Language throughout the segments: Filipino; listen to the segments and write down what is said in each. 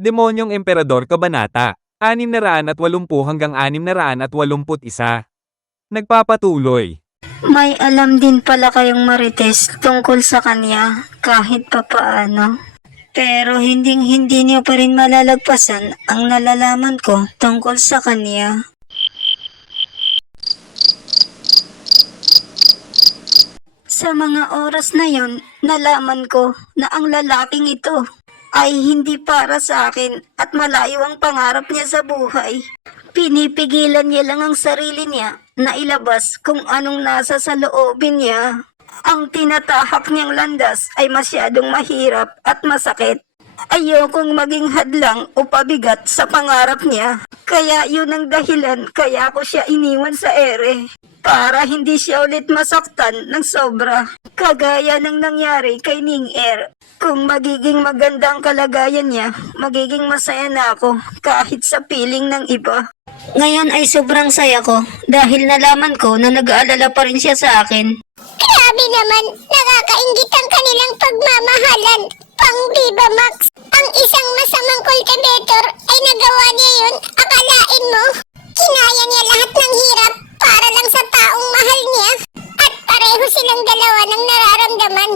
Demonyong Emperador Kabanata 680 hanggang 681. Nagpapatuloy. May alam din pala kayong Marites tungkol sa kanya kahit papaano. Pero hindi niyo pa rin malalagpasan ang nalalaman ko tungkol sa kanya. Sa mga oras na yon, nalaman ko na ang lalaking ito ay hindi para sa akin at malayo ang pangarap niya sa buhay. Pinipigilan niya lang ang sarili niya na ilabas kung anong nasa sa loobin niya. Ang tinatahak niyang landas ay masyadong mahirap at masakit. Ayokong maging hadlang o pabigat sa pangarap niya. Kaya yun ang dahilan kaya ko siya iniwan sa ere. Para hindi siya ulit masaktan ng sobra. Kagaya ng nangyari kay Ning Er. Kung magiging maganda ang kalagayan niya, magiging masaya na ako kahit sa piling ng iba. Ngayon ay sobrang saya ko dahil nalaman ko na nag-aalala pa rin siya sa akin. Grabe naman, nakakaingit ang kanilang pagmamahalan. Pang Viva Max, ang isang masamang cultivator ay nagawa niya yun. Akalain mo, kinaya niya lahat ng hirap para lang sa taong mahal niya. At pareho silang dalawa ng nararamdaman.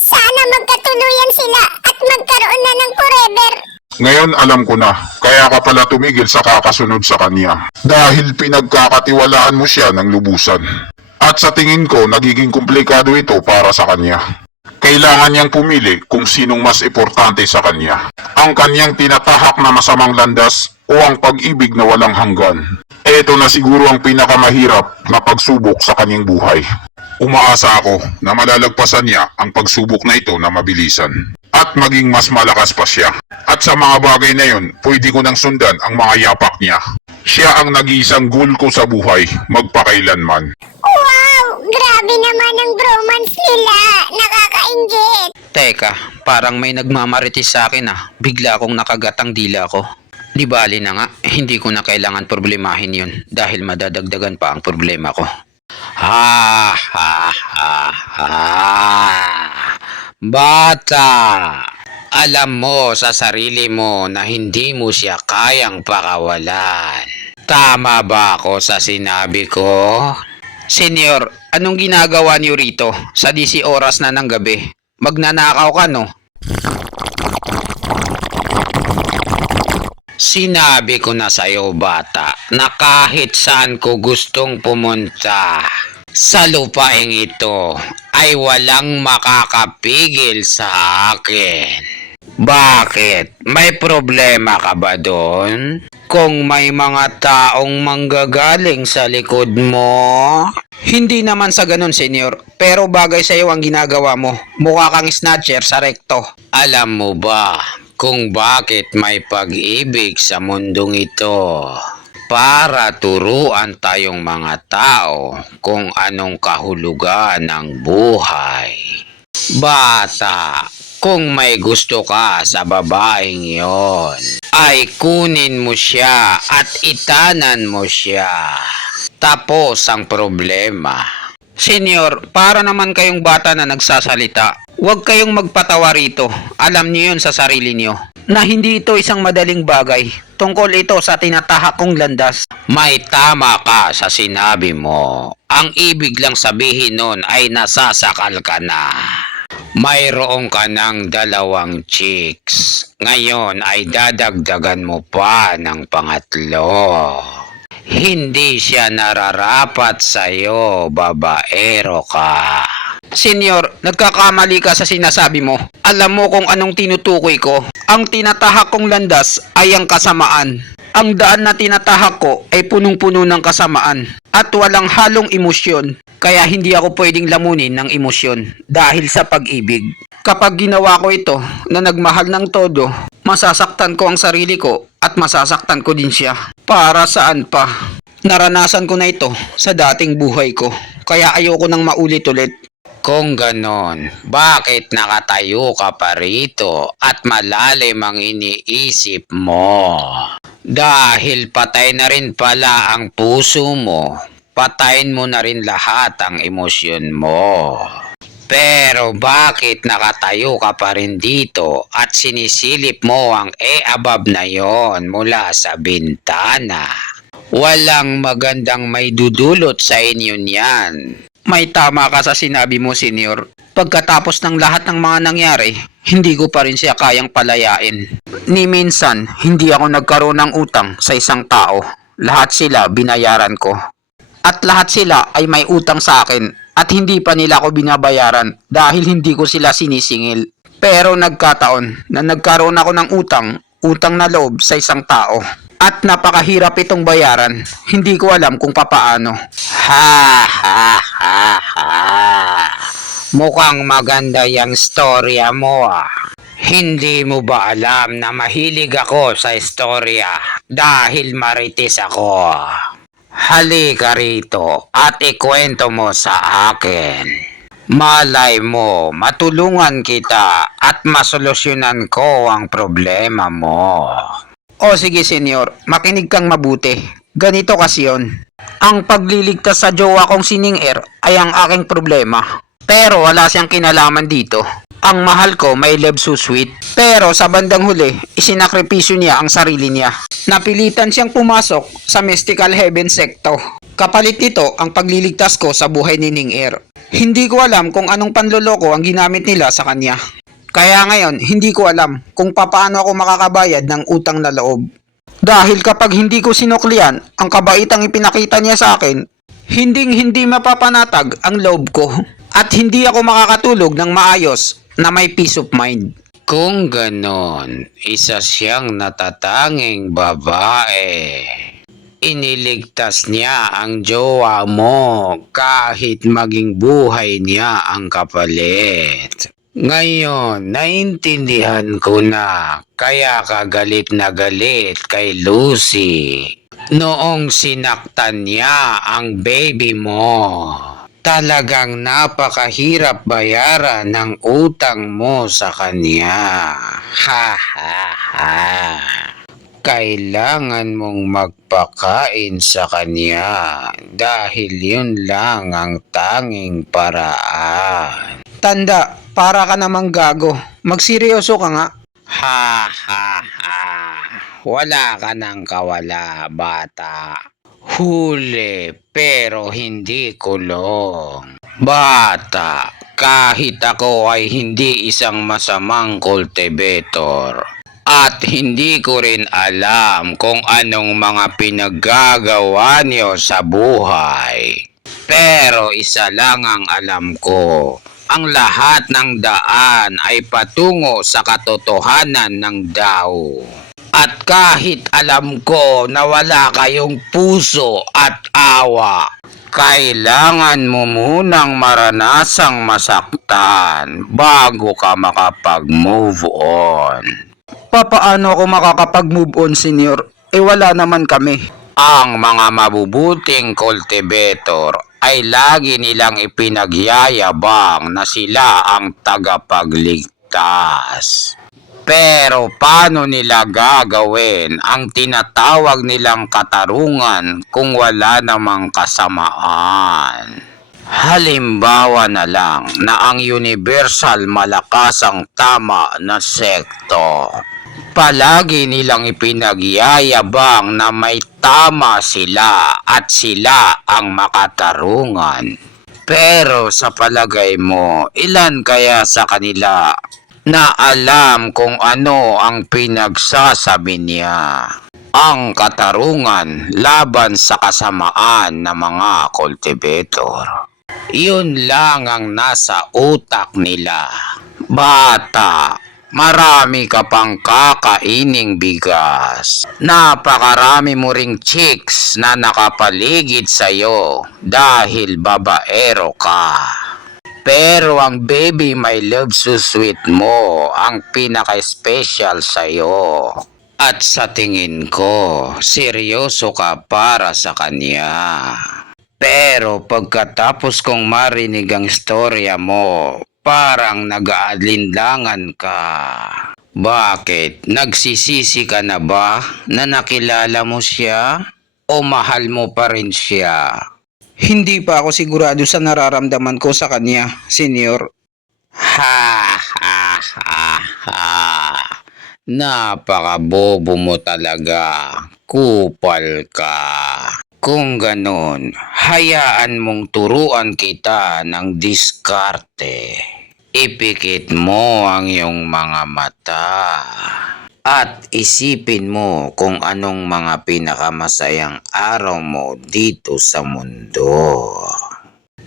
Sana magkatuluyan sila at magkaroon na ng forever. Ngayon alam ko na, kaya ka pala tumigil sa kakasunod sa kanya. Dahil pinagkakatiwalaan mo siya ng lubusan. At sa tingin ko, nagiging komplikado ito para sa kanya. Kailangan niyang pumili kung sinong mas importante sa kanya. Ang kanyang tinatahak na masamang landas o ang pag-ibig na walang hanggan. Ito na siguro ang pinakamahirap na pagsubok sa kanyang buhay. Umaasa ako na malalagpasan niya ang pagsubok na ito na mabilisan. At maging mas malakas pa siya. At sa mga bagay na yun, pwede ko nang sundan ang mga yapak niya. Siya ang nag-iisang goal ko sa buhay, magpakailanman. Wow! Grabe naman ang bromance nila. Nakakaingit. Teka, parang may nagmamarites sa akin ah. Bigla akong nakagat ang dila ko. Di bali na nga, hindi ko na kailangan problemahin yun dahil madadagdagan pa ang problema ko. Ha ha ha ha. Bata, alam mo sa sarili mo na hindi mo siya kayang pakawalan. Tama ba ako sa sinabi ko? Senyor, anong ginagawa niyo rito sa 10 oras na ng gabi? Magnanakaw ka, no? Sinabi ko na sa'yo, bata, na kahit saan ko gustong pumunta sa lupaing ito ay walang makakapigil sa akin. Bakit? May problema ka ba doon? Kung may mga taong manggagaling sa likod mo? Hindi naman sa ganun, senyor. Pero bagay sa iyo ang ginagawa mo. Mukha kang snatcher sa rekto. Alam mo ba kung bakit may pag-ibig sa mundong ito? Para turuan tayong mga tao kung anong kahulugan ng buhay. Bata, kung may gusto ka sa babaeng yon, ay kunin mo siya at itanan mo siya. Tapos ang problema. Senyor, para naman kayong bata na nagsasalita, huwag kayong magpatawa rito. Alam niyo yun sa sarili niyo na hindi ito isang madaling bagay. Tungkol ito sa tinatahak kong landas. May tama ka sa sinabi mo. Ang ibig lang sabihin nun ay nasasakal ka na. Mayroong ka ng 2 chicks. Ngayon ay dadagdagan mo pa ng pangatlo. Hindi siya nararapat sa'yo, babaero ka. Senyor, nagkakamali ka sa sinasabi mo. Alam mo kung anong tinutukoy ko. Ang tinatahak kong landas ay ang kasamaan. Ang daan na tinatahak ko ay punong-puno ng kasamaan at walang halong emosyon. Kaya hindi ako pwedeng lamunin ng emosyon dahil sa pag-ibig. Kapag ginawa ko ito na nagmahal ng todo, masasaktan ko ang sarili ko at masasaktan ko din siya. Para saan pa? Naranasan ko na ito sa dating buhay ko. Kaya ayoko nang maulit-ulit. Kung ganon, bakit nakatayo ka pa rito at malalim ang iniisip mo? Dahil patay na rin pala ang puso mo, patayin mo na rin lahat ang emosyon mo. Pero bakit nakatayo ka pa rin dito at sinisilip mo ang above na yon mula sa bintana? Walang magandang may dudulot sa inyo niyan. May tama ka sa sinabi mo, Senyor. Pagkatapos ng lahat ng mga nangyari, hindi ko pa rin siya kayang palayain. Ni minsan, hindi ako nagkaroon ng utang sa isang tao. Lahat sila binayaran ko. At lahat sila ay may utang sa akin at hindi pa nila ako binabayaran dahil hindi ko sila sinisingil. Pero nagkataon na nagkaroon ako ng utang na loob sa isang tao. At napakahirap itong bayaran. Hindi ko alam kung papaano. Ha ha ha ha. Mukhang maganda yung storya mo ah. Hindi mo ba alam na mahilig ako sa istorya dahil marites ako? Halika rito at ikwento mo sa akin. Malay mo, matulungan kita at masolusyonan ko ang problema mo. O sige senyor, makinig kang mabuti. Ganito kasi yun. Ang pagliligtas sa jowa kong sining-er ay ang aking problema. Pero wala siyang kinalaman dito. Ang mahal ko may love so sweet. Pero sa bandang huli, isinakripisyo niya ang sarili niya. Napilitan siyang pumasok sa mystical heaven secto. Kapalit nito ang pagliligtas ko sa buhay ni Ning-er. Hindi ko alam kung anong panloloko ang ginamit nila sa kanya. Kaya ngayon, hindi ko alam kung paano ako makakabayad ng utang na loob. Dahil kapag hindi ko sinuklian ang kabaitang ipinakita niya sa akin, hindi mapapanatag ang loob ko. At hindi ako makakatulog ng maayos na may peace of mind. Kung ganon, isa siyang natatanging babae. Iniligtas niya ang jowa mo kahit maging buhay niya ang kapalit. Ngayon, naintindihan ko na kaya ka galit na galit kay Lucy noong sinaktan niya ang baby mo. Talagang napakahirap bayaran ng utang mo sa kanya. Ha ha ha. Kailangan mong magpakain sa kanya dahil yun lang ang tanging paraan. Tanda, para ka namang gago. Magseryoso ka nga. Ha ha ha. Wala ka nang kawala, bata. Huli pero hindi kulong. Bata, kahit ako ay hindi isang masamang cultivator. At hindi ko rin alam kung anong mga pinaggagawa niyo sa buhay. Pero isa lang ang alam ko. Ang lahat ng daan ay patungo sa katotohanan ng Tao. At kahit alam ko na wala kayong puso at awa, kailangan mo munang maranasang masaktan bago ka makapag-move on. Papaano ako makakapag-move on, senyor? Wala naman kami. Ang mga mabubuting cultivator ay lagi nilang ipinagyayabang na sila ang tagapagligtas. Pero paano nila gagawin ang tinatawag nilang katarungan kung wala namang kasamaan? Halimbawa na lang na ang universal malakasang tama na sekto. Palagi nilang ipinagyayabang na may tama sila at sila ang makatarungan. Pero sa palagay mo, ilan kaya sa kanila na alam kung ano ang pinagsasabi niya? Ang katarungan laban sa kasamaan ng mga cultivator. Yun lang ang nasa utak nila. Bata, marami ka pang kakaining bigas. Napakarami mo ring chicks na nakapaligid sa'yo dahil babaero ka. Pero ang baby my love so sweet mo ang pinaka-special sa'yo. At sa tingin ko, seryoso ka para sa kanya. Pero pagkatapos kong marinig ang istorya mo, parang nag-aalinlangan ka. Bakit? Nagsisisi ka na ba na nakilala mo siya? O mahal mo pa rin siya? Hindi pa ako sigurado sa nararamdaman ko sa kanya, senyor. Ha ha ha ha. Napakabobo mo talaga. Kupal ka. Kung ganon, hayaan mong turuan kita ng diskarte. Ipikit mo ang iyong mga mata. At isipin mo kung anong mga pinakamasayang araw mo dito sa mundo.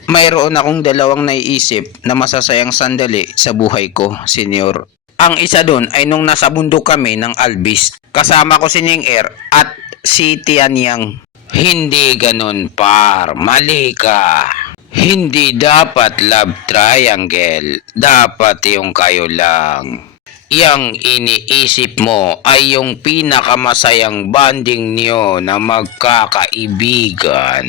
Mayroon akong dalawang naiisip na masasayang sandali sa buhay ko, senyor. Ang isa doon ay nung nasa bundok kami ng Albis. Kasama ko si Ning Er at si Tianyang. Hindi ganun par, mali ka. Hindi dapat love triangle, dapat yung kayo lang. Yang iniisip mo ay yung pinakamasayang bonding niyo na magkakaibigan.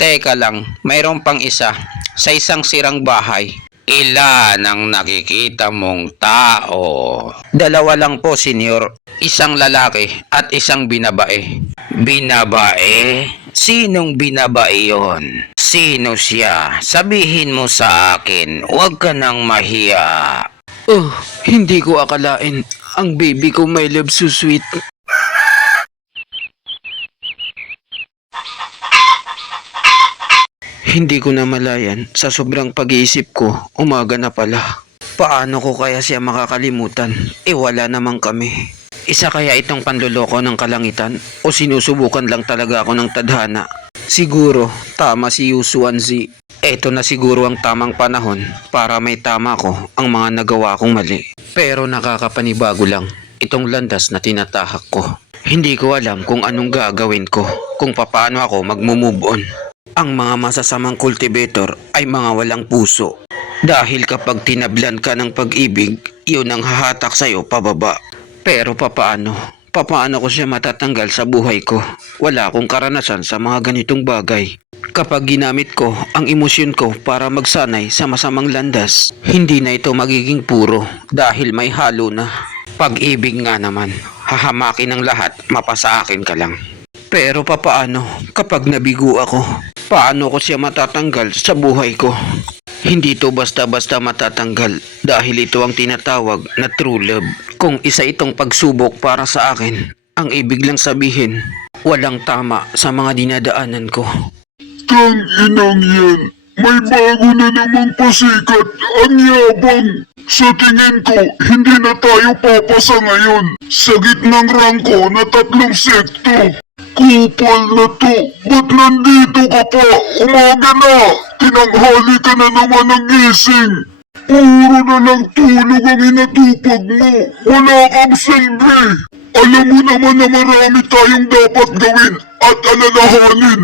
Teka lang, mayroon pang isa. Sa isang sirang bahay, ilan ang nakikita mong tao? Dalawa lang po, senyor. Isang lalaki at isang binabae. Binabae? Sinong binabae yon? Sino siya? Sabihin mo sa akin, huwag ka nang mahiya. Oh, hindi ko akalain. Ang baby ko may love so sweet. Hindi ko na malayan. Sa sobrang pag-iisip ko, umaga na pala. Paano ko kaya siya makakalimutan? Wala naman kami. Isa kaya itong panloloko ng kalangitan? O sinusubukan lang talaga ako ng tadhana? Siguro, tama si Yusuanzi. Eto na siguro ang tamang panahon para may tama ko ang mga nagawa kong mali. Pero nakakapanibago lang itong landas na tinatahak ko. Hindi ko alam kung anong gagawin ko, kung papaano ako magmo-move on. Ang mga masasamang cultivator ay mga walang puso. Dahil kapag tinablan ka ng pag-ibig, yun ang hahatak sa'yo pababa. Pero papaano? Papaano ko siya matatanggal sa buhay ko? Wala akong karanasan sa mga ganitong bagay. Kapag ginamit ko ang emosyon ko para magsanay sa masamang landas, hindi na ito magiging puro dahil may halo na. Pag-ibig nga naman, hahamakin ng lahat, mapasa akin ka lang. Pero papaano kapag nabigo ako? Paano ko siya matatanggal sa buhay ko? Hindi to basta-basta matatanggal dahil ito ang tinatawag na true love. Kung isa itong pagsubok para sa akin, ang ibig lang sabihin, walang tama sa mga dinadaanan ko. Tang inang yan, may bago na namang pasikat, ang yabang. Sa tingin ko, hindi na tayo papasa ngayon. Sa gitnang rangko na 3 sekto. Kupal na to, ba't nandito ka pa? Umaga na, tinanghali ka na naman ng gising. Puro na lang tulog ang inatupag mo, wala kang silbi. Alam mo naman na marami tayong dapat gawin at alalahanin.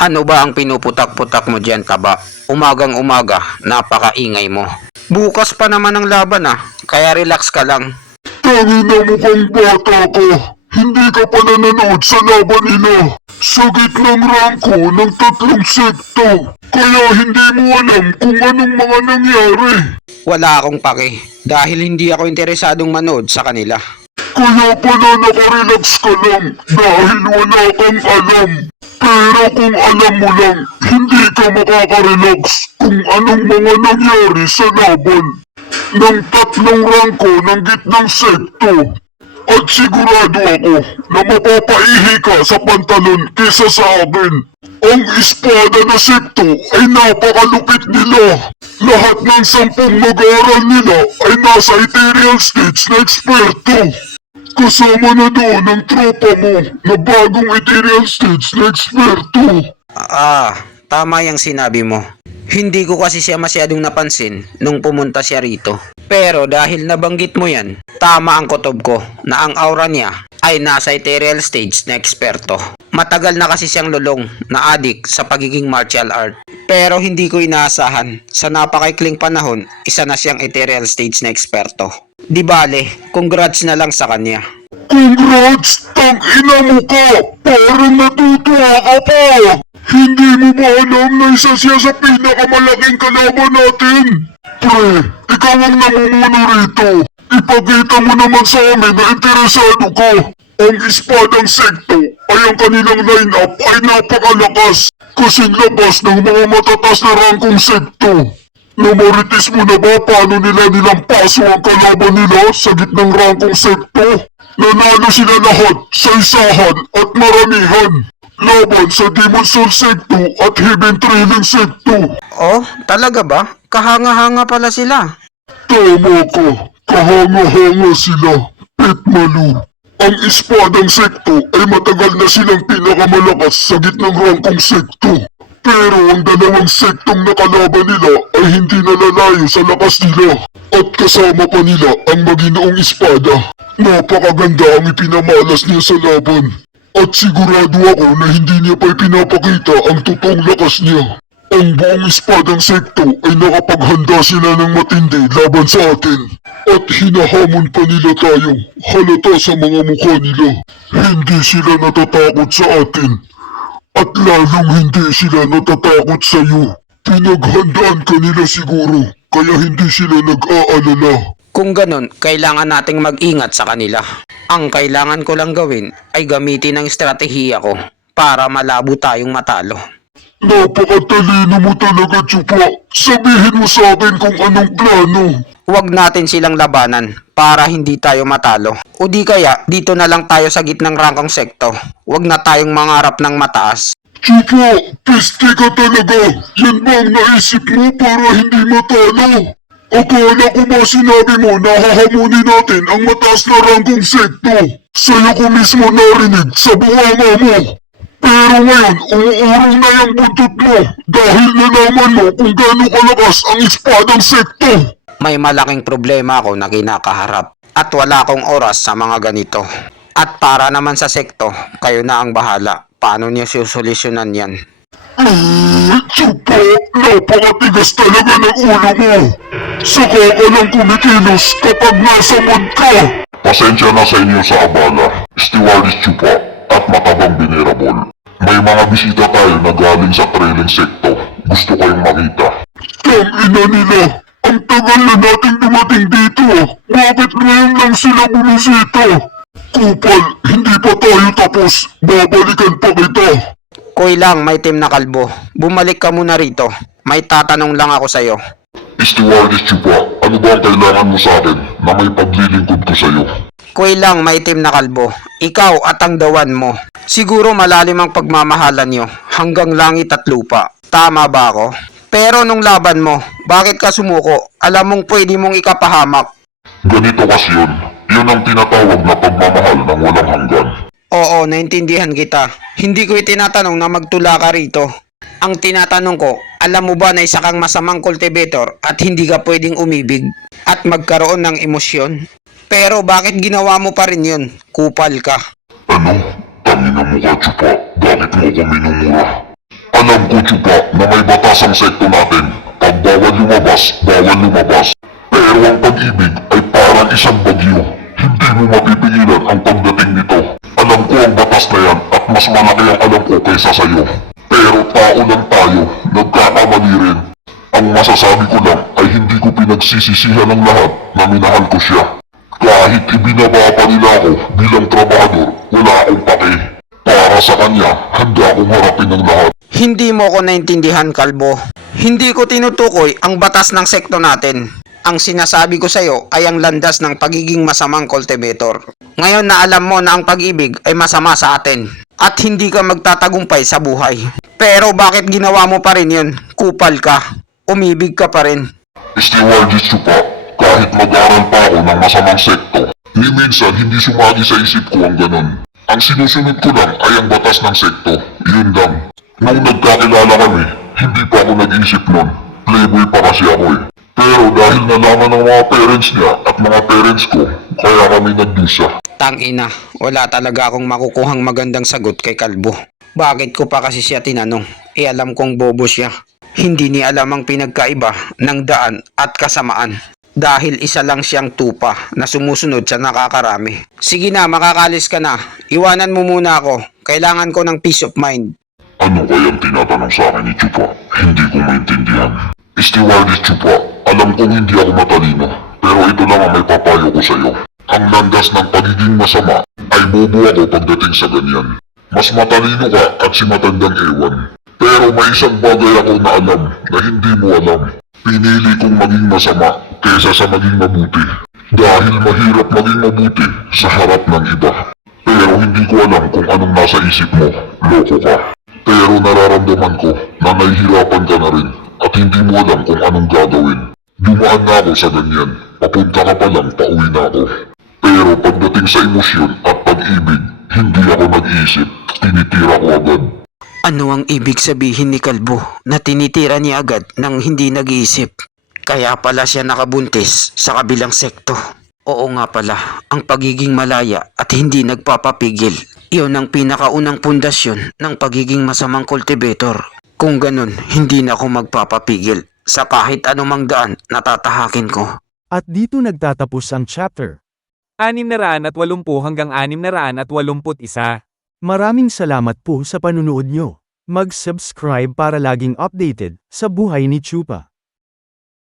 Ano ba ang pinuputak-putak mo dyan, kaba? Umagang-umaga, napakaingay mo. Bukas pa naman ang laban kaya relax ka lang. Tangina mo kang bata ka. Hindi ka pa nanonood sa laban nila. Sa gitnang rangko ng 3 sekto. Kaya hindi mo alam kung anong mga nangyari. Wala akong pake dahil hindi ako interesadong manood sa kanila. Kaya pala nakarelax ka lang dahil wala kang alam. Pero kung alam mo lang, hindi ka makakarelax kung anong mga nangyari sa laban ng 3 rangko ng gitnang sekto. At sigurado ako na mapapaihi ka sa pantalon kesa sa akin. Ang espada na sekto ay napakalupit nila. Lahat ng 10 mag-aaral nila ay nasa ethereal stage na eksperto. Kasama na doon ang tropa mo na bagong ethereal stage na eksperto. Tama yung sinabi mo. Hindi ko kasi siya masyadong napansin nung pumunta siya rito. Pero dahil nabanggit mo yan, tama ang kutob ko na ang aura niya ay nasa ethereal stage na eksperto. Matagal na kasi siyang lulong na adik sa pagiging martial art. Pero hindi ko inaasahan, sa napakaikling panahon, isa na siyang ethereal stage na eksperto. Di bale, congrats na lang sa kanya. Congrats! Tang-ina mo ka! Parang natutuwa ka pa! Hindi mo ba alam na isa siya sa pinakamalaking kalaban natin? Pre, ikaw ang namumuno rito. Ipakita mo naman sa amin na interesado ka. Ang espadang sekto ay ang kanilang line-up ay napakalakas. Kasing labas ng mga matatas na rangkong sekto. Namaritis mo na ba paano nila nilampaso ang kalaban nila sa gitnang rangkong sekto? Nanalo sila lahat sa isahan at maramihan laban sa Demon Soul Secto at Heaven Trailing Secto. Oh, talaga ba? Kahanga-hanga pala sila. Tama ka, kahanga-hanga sila, Petmalu. Ang espadang sekto ay matagal na silang pinakamalakas sa gitnang rangkong sekto. Pero ang dalawang sektong nakalaban nila ay hindi nalalayo sa lakas nila. At kasama pa nila ang maginoong espada. Napakaganda ang ipinamalas niya sa laban. At sigurado ako na hindi niya pa ipinapakita ang totoong lakas niya. Ang buong espadang sekto ay nakapaghanda sila ng matindi laban sa atin. At hinahamon pa nila tayo, halata sa mga mukha nila. Hindi sila natatakot sa atin. At lalong hindi sila natatakot sa iyo. Pinaghandaan ka nila siguro, kaya hindi sila nag-aalala. Kung ganun, kailangan nating mag-ingat sa kanila. Ang kailangan ko lang gawin ay gamitin ang estratehiya ko para malabo tayong matalo. Napakatalino mo talaga, Chupa. Sabihin mo sa akin kung anong plano. Huwag natin silang labanan para hindi tayo matalo. O di kaya, dito na lang tayo sa gitnang rangkong sekto. Huwag na tayong mangarap ng mataas. Chupa, peste ka talaga. Yan ba ang naisip mo para hindi matalo? Akala ko ba sinabi mo na hahamunin natin ang mataas na rangkong sekto? Sa'yo ko mismo narinig sa buhanga mo. Pero ngayon, umuurong na yung buntot mo dahil nalaman mo kung gaano kalakas ang espadang sekto. May malaking problema ako na kinakaharap at wala akong oras sa mga ganito. At para naman sa sekto, kayo na ang bahala. Paano niyo susolusyonan yan? Chupa, napakatigas talaga ng ulo mo. Saka ka lang kumikilos kapag nasa mood ka. Pasensya na sa inyo sa abala, Stewardess Chupa at Matabang Venerable. May mga bisita tayo na galing sa trailing sekto. Gusto kayong makita. Ina nila, ang tagal na nating dumating dito. Bakit ngayon lang sila bumisita? Kupal, hindi pa tayo tapos. Babalikan pa kita. Koy lang, may team na kalbo. Bumalik ka muna rito. May tatanong lang ako sa'yo. Stewardess Chupa, ano ba ang kailangan mo sa akin na may paglilingkod ko sa'yo? Koy lang, may team na kalbo. Ikaw at ang dawan mo. Siguro malalim ang pagmamahalan nyo hanggang langit at lupa. Tama ba ako? Pero nung laban mo, bakit ka sumuko? Alam mong pwede mong ikapahamak. Ganito kasi yun. Yun ang tinatawag na pagmamahal ng walang hanggan. Oo, naintindihan kita. Hindi ko itinatanong na magtula ka rito. Ang tinatanong ko, alam mo ba na isa kang masamang cultivator at hindi ka pwedeng umibig at magkaroon ng emosyon? Pero bakit ginawa mo pa rin yun? Kupal ka. Ano? Tangina mo ka, Chupa. Bakit mo ko minumura? Alam ko, Chupa, na may batas ang sekto natin. Pag bawal lumabas, bawal lumabas. Pero ang pag-ibig ay parang isang bagyo. Hindi mo mapipigilan ang pagdating nito. Alam ko ang batas na yan at mas malaki ang alam ko kaysa sa'yo. Pero tao lang tayo, nagkakamali rin. Ang masasabi ko lang ay hindi ko pinagsisisihan ng lahat na minahal ko siya. Kahit ibinaba pa nila ako bilang trabahador, wala akong pake. Para sa kanya, handa akong harapin ng lahat. Hindi mo ko naintindihan, Kalbo. Hindi ko tinutukoy ang batas ng sekto natin. Ang sinasabi ko sa'yo ay ang landas ng pagiging masamang cultivator. Ngayon na alam mo na ang pag-ibig ay masama sa atin at hindi ka magtatagumpay sa buhay. Pero bakit ginawa mo pa rin yun? Kupal ka. Umibig ka pa rin. Stewardess Chupa, kahit mag-aral pa ako ng masamang sekto, ni minsan hindi sumagi sa isip ko ang ganon. Ang sinusunod ko lang ay ang batas ng sekto. Yun lang. Nung nagkakilala kami, hindi pa ako nag-isip nun. Playboy pa kasi ako eh. Pero dahil nalaman ng mga parents niya at mga parents ko, kaya kami nagdusa. Tangina, wala talaga akong makukuhang magandang sagot kay Kalbo. Bakit ko pa kasi siya tinanong? Alam kong bobo siya. Hindi niya alam ang pinagkaiba ng daan at kasamaan. Dahil isa lang siyang tupa na sumusunod sa nakakarami. Sige na, makakalis ka na. Iwanan mo muna ako. Kailangan ko ng peace of mind. Ano kayang tinatanong sa akin ni Chupa? Hindi ko maintindihan. Stewardess Chupa, alam kong hindi ako matalino, pero ito lang ang may papayo ko sa'yo. Ang landas ng pagiging masama ay bobo ako pagdating sa ganyan. Mas matalino ka at si matandang ewan. Pero may isang bagay ako na alam na hindi mo alam. Pinili kong maging masama kaysa sa maging mabuti. Dahil mahirap maging mabuti sa harap ng iba. Pero hindi ko alam kung anong nasa isip mo, loko ka. Pero nararamdaman ko na nahihirapan ka na rin at hindi mo alam kung anong gagawin. Dumaan na ako sa ganyan, papunta ka pa lang, pauwi na ako. Pero pagdating sa emosyon at pag-ibig, hindi ako nag-iisip, tinitira ko agad. Ano ang ibig sabihin ni Kalbo na tinitira niya agad nang hindi nag-iisip? Kaya pala siya nakabuntis sa kabilang sekto. Oo nga pala, ang pagiging malaya at hindi nagpapapigil. Iyon ang pinakaunang pundasyon ng pagiging masamang kultivator. Kung ganun, hindi na ako magpapapigil sa kahit anumang daan na tatahakin ko. At dito nagtatapos ang chapter. 680 hanggang 681. Maraming salamat po sa panunood nyo. Mag-subscribe para laging updated sa buhay ni Chupa.